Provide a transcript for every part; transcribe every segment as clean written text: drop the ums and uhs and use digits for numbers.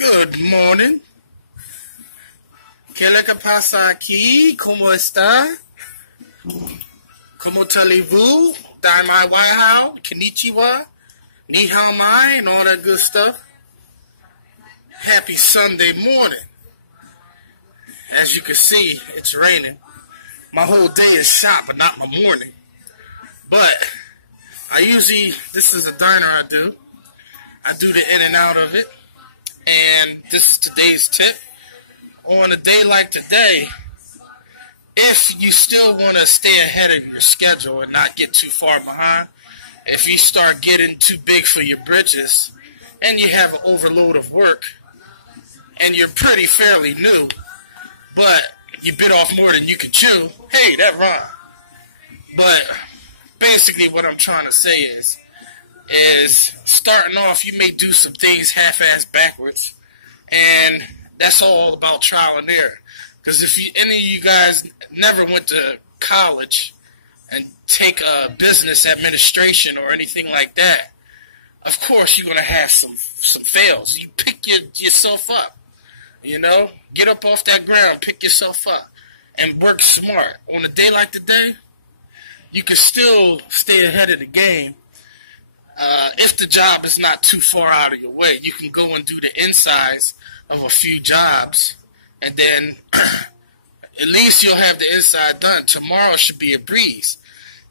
Good morning. ¿Qué es lo que pasa aquí? ¿Cómo está? ¿Cómo allez-vous? Daimai Waihao, Konnichiwa, Ni hao mai, and all that good stuff. Happy Sunday morning. As you can see, it's raining. My whole day is shot, but not my morning. But this is a diner I do. I do the in and out of it. And this is today's tip. On a day like today, if you still want to stay ahead of your schedule and not get too far behind, if you start getting too big for your britches and you have an overload of work and you're fairly new, but you bit off more than you can chew, hey, that rhyme. But basically what I'm trying to say is starting off, you may do some things half-assed backwards, and that's all about trial and error. Because if any of you guys never went to college and take a business administration or anything like that, of course you're going to have some fails. You pick yourself up, get up off that ground, pick yourself up, and work smart. On a day like today, you can still stay ahead of the game. If the job is not too far out of your way, you can go and do the insides of a few jobs, and then at least you'll have the inside done. Tomorrow should be a breeze.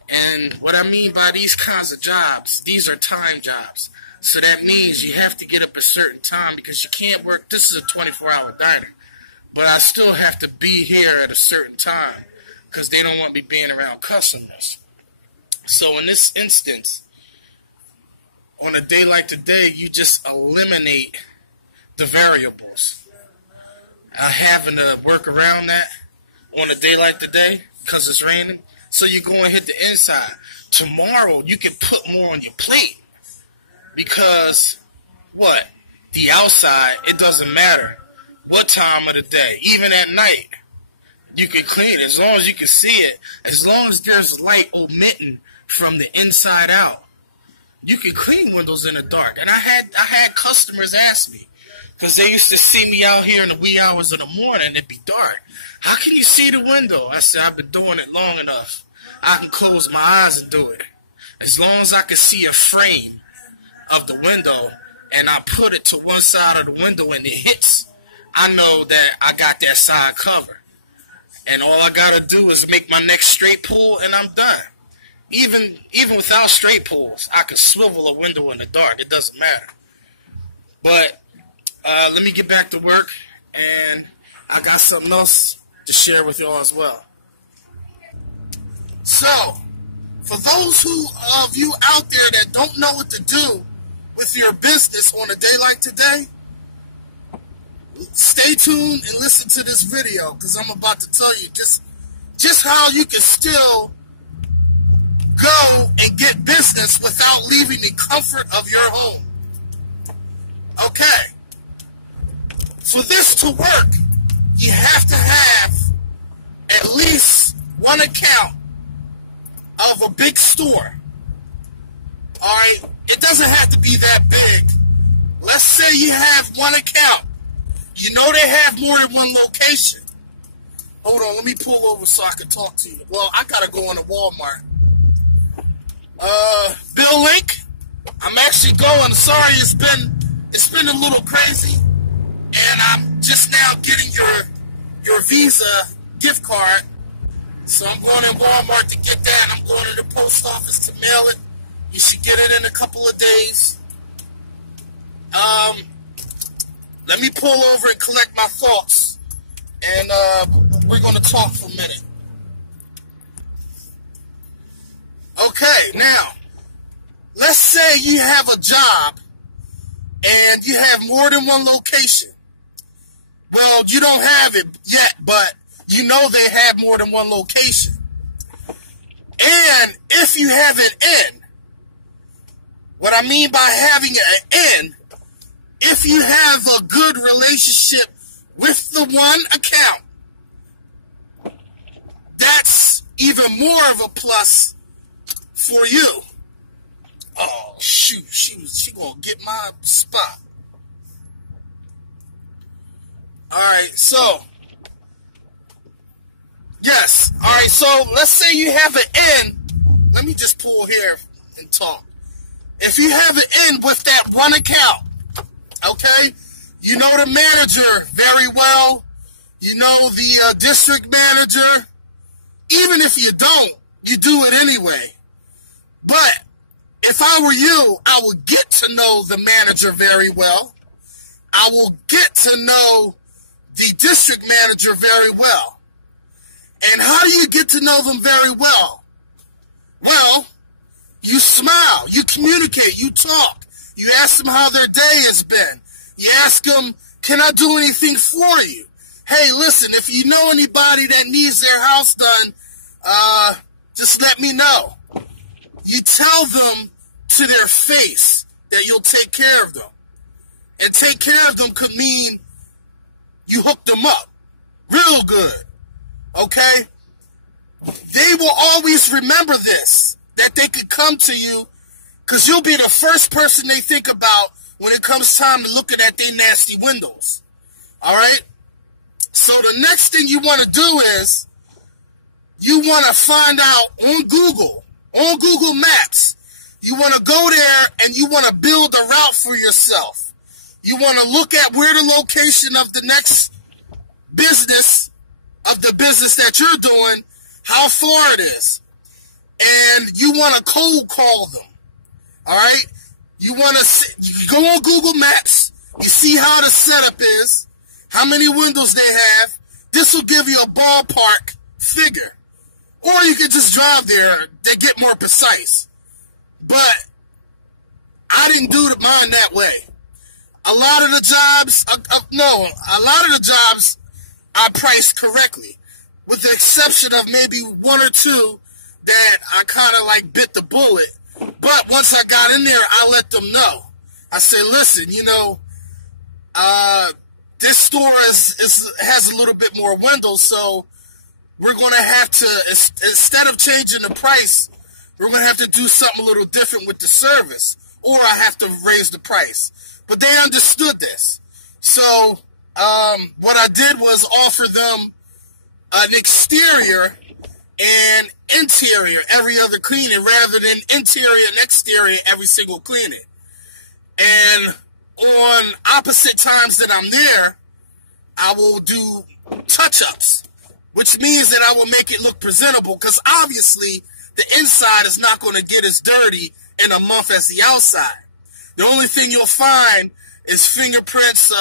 And what I mean by these kinds of jobs, these are time jobs. So that means you have to get up a certain time because you can't work. This is a 24-hour diner, but I still have to be here at a certain time because they don't want me being around customers. So in this instance, on a day like today, you just eliminate the variables. Having to work around that on a day like today because it's raining. So you go and hit the inside. Tomorrow, you can put more on your plate because, the outside, it doesn't matter what time of the day. Even at night, you can clean it as long as you can see it. As long as there's light omitting from the inside out. You can clean windows in the dark. And I had customers ask me, because they used to see me out here in the wee hours of the morning, it'd be dark. How can you see the window? I said, I've been doing it long enough. I can close my eyes and do it. As long as I can see a frame of the window and I put it to one side of the window and it hits, I know that I got that side covered. And all I got to do is make my next straight pull and I'm done. Even without straight pulls, I can swivel a window in the dark. It doesn't matter. But let me get back to work, and I got something else to share with y'all as well. So, for those of you out there that don't know what to do with your business on a day like today, stay tuned and listen to this video, because I'm about to tell you just how you can still go and get business without leaving the comfort of your home. Okay. For this to work, you have to have at least one account of a big store. Alright? It doesn't have to be that big. Let's say you have one account. You know they have more than one location. Hold on, let me pull over so I can talk to you. Well, I gotta go on to Walmart. Bill Link, I'm actually going. Sorry, it's been a little crazy, and I'm just now getting your Visa gift card. So I'm going in Walmart to get that. I'm going to the post office to mail it. You should get it in a couple of days. Let me pull over and collect my thoughts, and we're going to talk for a minute. Okay, now, let's say you have a job and you have more than one location. Well, you don't have it yet, but you know they have more than one location. And if you have an N, what I mean by having an N, if you have a good relationship with the one account, that's even more of a plus for you. Oh shoot, she gonna get my spot. Alright, so, yes. Alright, so let's say you have an in. Let me just pull here and talk. If you have an in with that one account, okay, you know the manager very well, you know the district manager. Even if you don't, you do it anyway. But if I were you, I would get to know the manager very well. I will get to know the district manager very well. And how do you get to know them very well? Well, you smile, you communicate, you talk. You ask them how their day has been. You ask them, can I do anything for you? Hey, listen, if you know anybody that needs their house done, just let me know. You tell them to their face that you'll take care of them. And take care of them could mean you hook them up real good, okay? They will always remember this, that they could come to you, because you'll be the first person they think about when it comes time to looking at their nasty windows, all right? So the next thing you want to do is you want to find out on Google Maps, you want to go there and you want to build a route for yourself. You want to look at where the location of the next business, of the business that you're doing, how far it is. And you want to cold call them, all right? You go on Google Maps, you see how the setup is, how many windows they have. This will give you a ballpark figure. Or you can just drive there. They get more precise. But I didn't do mine that way. A lot of the jobs I priced correctly, with the exception of maybe one or two that I kind of like bit the bullet. But once I got in there, I let them know. I said, listen, you know, this store has a little bit more windows, so we're going to have to, instead of changing the price, we're going to have to do something a little different with the service, or I have to raise the price. But they understood this. So what I did was offer them an exterior and interior every other cleaning, rather than interior and exterior every single cleaning. And on opposite times that I'm there, I will do touch-ups, which means that I will make it look presentable, because obviously the inside is not going to get as dirty in a month as the outside. The only thing you'll find is fingerprints,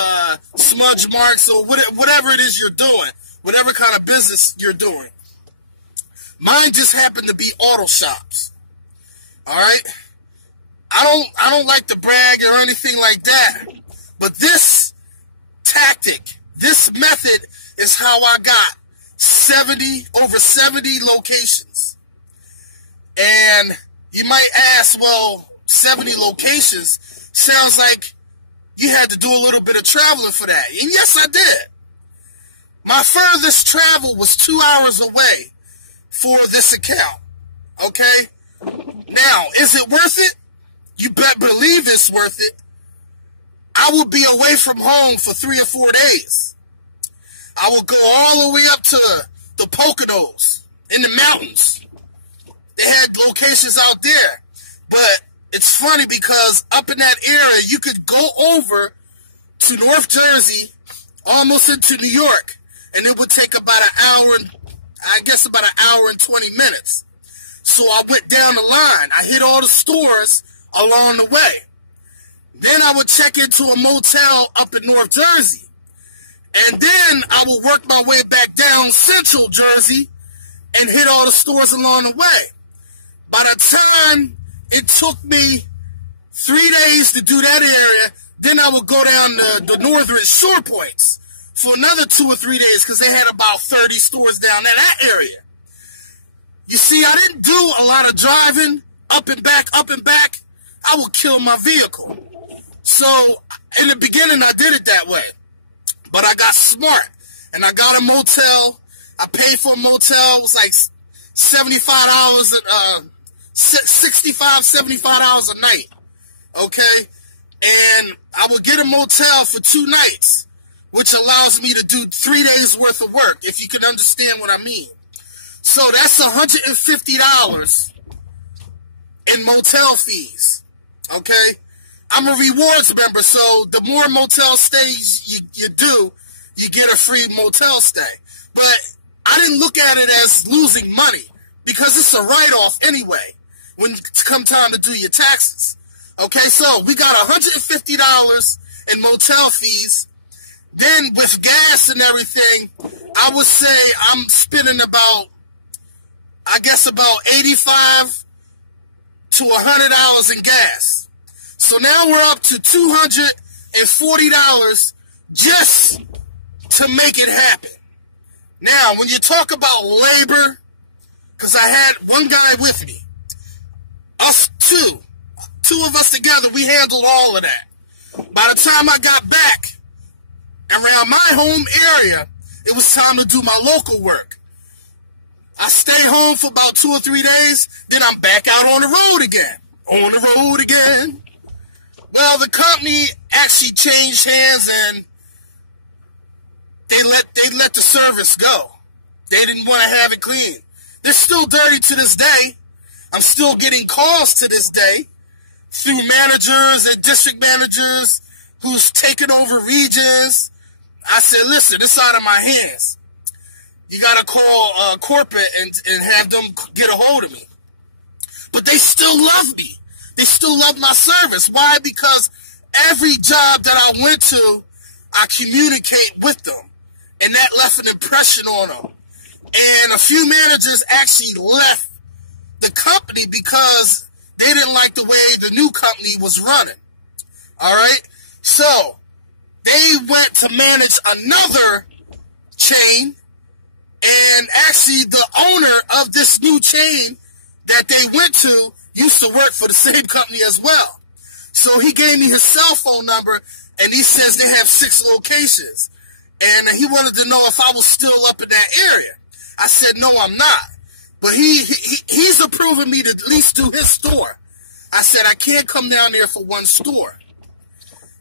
smudge marks, or whatever it is you're doing, whatever kind of business you're doing. Mine just happened to be auto shops. All right? I don't like to brag or anything like that, but this tactic, this method is how I got over 70 locations. And you might ask, well, 70 locations sounds like you had to do a little bit of traveling for that. And yes, I did. My furthest travel was 2 hours away for this account. Okay? Now, is it worth it? You bet believe it's worth it. I will be away from home for 3 or 4 days. I will go all the way up to the Poconos in the mountains. They had locations out there. But it's funny because up in that area, you could go over to North Jersey, almost into New York, and it would take about an hour and 20 minutes. So I went down the line. I hit all the stores along the way. Then I would check into a motel up in North Jersey. And then I would work my way back down Central Jersey and hit all the stores along the way. By the time it took me 3 days to do that area, then I would go down the northern shore points for another 2 or 3 days, because they had about 30 stores down in that area. You see, I didn't do a lot of driving up and back. I would kill my vehicle. So in the beginning, I did it that way. But I got smart, and I got a motel. I paid for a motel. It was like $65, $75 a night. Okay? And I would get a motel for 2 nights. which allows me to do 3 days worth of work, if you can understand what I mean. So that's $150 in motel fees, okay? I'm a rewards member, so the more motel stays you do, you get a free motel stay. But I didn't look at it as losing money because it's a write-off anyway when it's come time to do your taxes. Okay, so we got $150 in motel fees. Then with gas and everything, I would say I'm spending about $85 to $100 in gas. So now we're up to $240 just to make it happen. Now, when you talk about labor, because I had one guy with me, us two of us together, we handled all of that. By the time I got back around my home area, it was time to do my local work. I stayed home for about 2 or 3 days, then I'm back out on the road again. Well, the company actually changed hands and they let the service go. They didn't want to have it clean. They're still dirty to this day. I'm still getting calls to this day through managers and district managers who's taken over regions. I said, listen, it's out of my hands. You got to call corporate and have them get a hold of me. But they still love me. They still love my service. Why? Because every job that I went to, I communicate with them. And that left an impression on them. And a few managers actually left the company because they didn't like the way the new company was running. All right? So they went to manage another chain. And actually the owner of this new chain that they went to used to work for the same company as well. So he gave me his cell phone number, and he says they have 6 locations. And he wanted to know if I was still up in that area. I said, no, I'm not. But he's approving me to at least do his store. I said, I can't come down there for one store.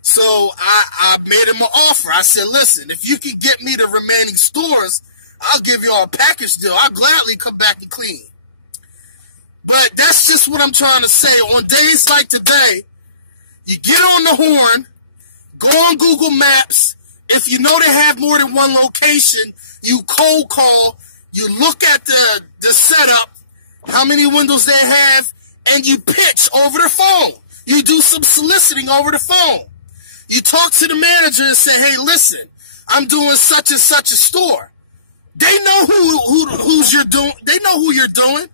So I made him an offer. I said, listen, if you can get me the remaining stores, I'll give you all a package deal. I'll gladly come back and clean. But that's just what I'm trying to say. On days like today, you get on the horn, go on Google Maps. If you know they have more than one location, you cold call, you look at the setup, how many windows they have, and you pitch over the phone. You do some soliciting over the phone. You talk to the manager and say, hey, listen, I'm doing such and such a store. They know who's you're doing. They know who you're doing.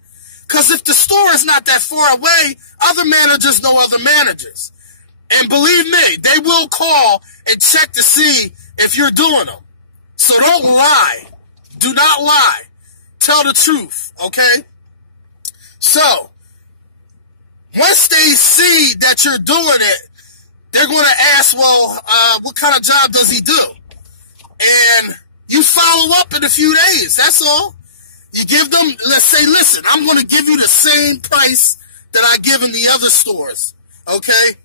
Because if the store is not that far away, other managers know other managers. And believe me, they will call and check to see if you're doing them. So don't lie. Do not lie. Tell the truth, okay? So, once they see that you're doing it, they're going to ask, well, what kind of job does he do? And you follow up in a few days. That's all. You give them, let's say, listen, I'm going to give you the same price that I give in the other stores, okay?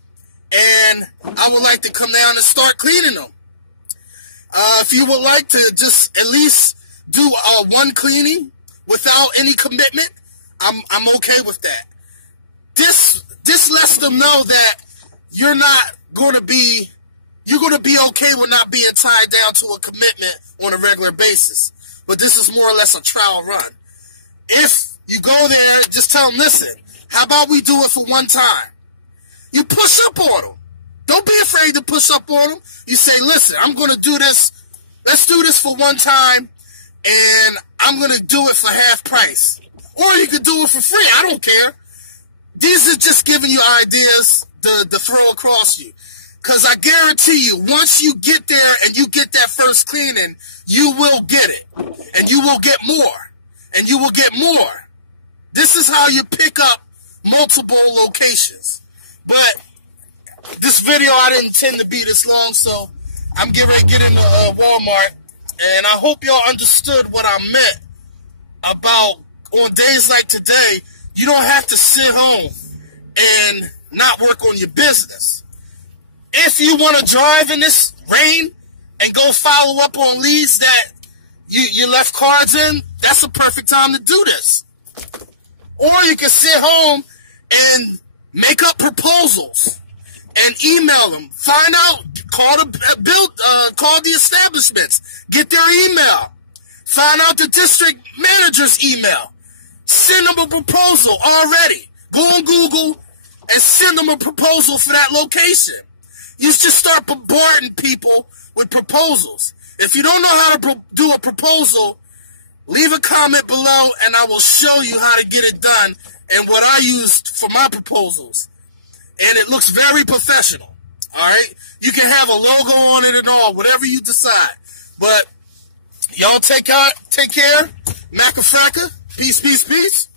And I would like to come down and start cleaning them. If you would like to just at least do one cleaning without any commitment, I'm okay with that. This lets them know that you're going to be okay with not being tied down to a commitment on a regular basis. But this is more or less a trial run. If you go there, just tell them, listen, how about we do it for one time? You push up on them. Don't be afraid to push up on them. You say, listen, I'm going to do this. Let's do this for one time, and I'm going to do it for half price. Or you could do it for free. I don't care. These are just giving you ideas to throw across you. Because I guarantee you, once you get there and you get that first cleaning, you will get it. And you will get more. And you will get more. This is how you pick up multiple locations. But this video, I didn't intend to be this long, so I'm getting ready to get into Walmart. And I hope y'all understood what I meant about on days like today, you don't have to sit home and not work on your business. If you want to drive in this rain, and go follow up on leads that you left cards in, that's a perfect time to do this. Or you can sit home and make up proposals and email them. Find out, call the establishments, get their email. Find out the district manager's email. Send them a proposal already. Go on Google and send them a proposal for that location. You should start bombarding people with proposals. If you don't know how to do a proposal, leave a comment below and I will show you how to get it done and what I used for my proposals. And it looks very professional. All right? You can have a logo on it and all, whatever you decide. But y'all take care. Macafracka. Peace, peace, peace.